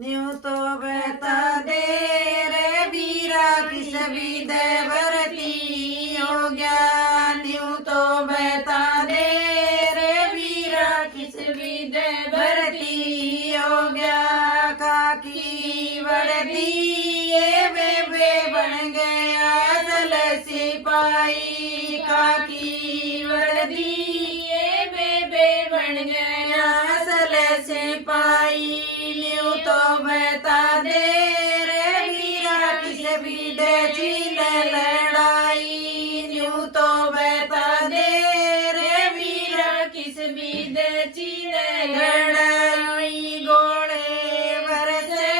New तो बता दे रे वीरा किस विदे भरती हो गया। न्यू तो बता दे रे वीरा किस विदे भरती हो गया। काकी वर्दी ये बेबे बन गया असल सिपाही। काकी वर्दी ये बेबे बन गया असल सिपाही। न्यू तो बता दे रे वीरा किस विदे चीन लड़ाई। न्यू तो बता दे रे वीरा किस विदे चीन लड़ाई। गोले बरसे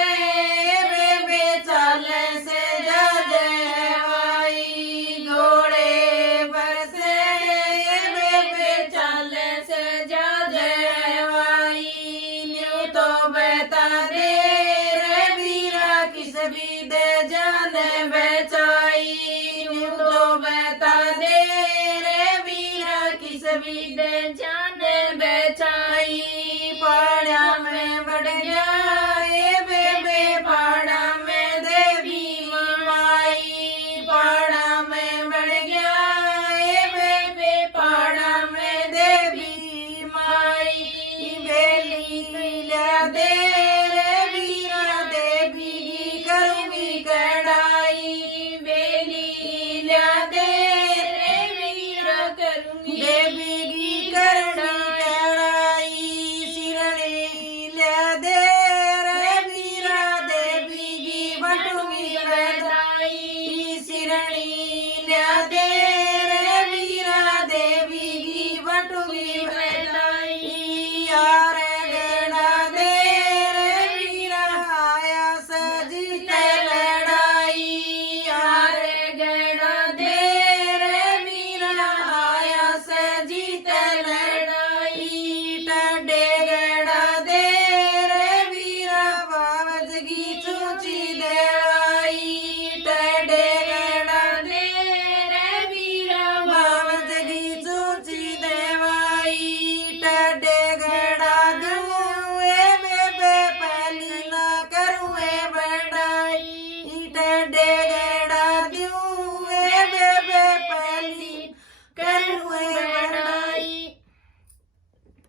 बेबे चाल से जजवाई। गोले बरसे बेबे चाल से जजवाई। न्यू तो बता दे रे वीरा किस विदे जाने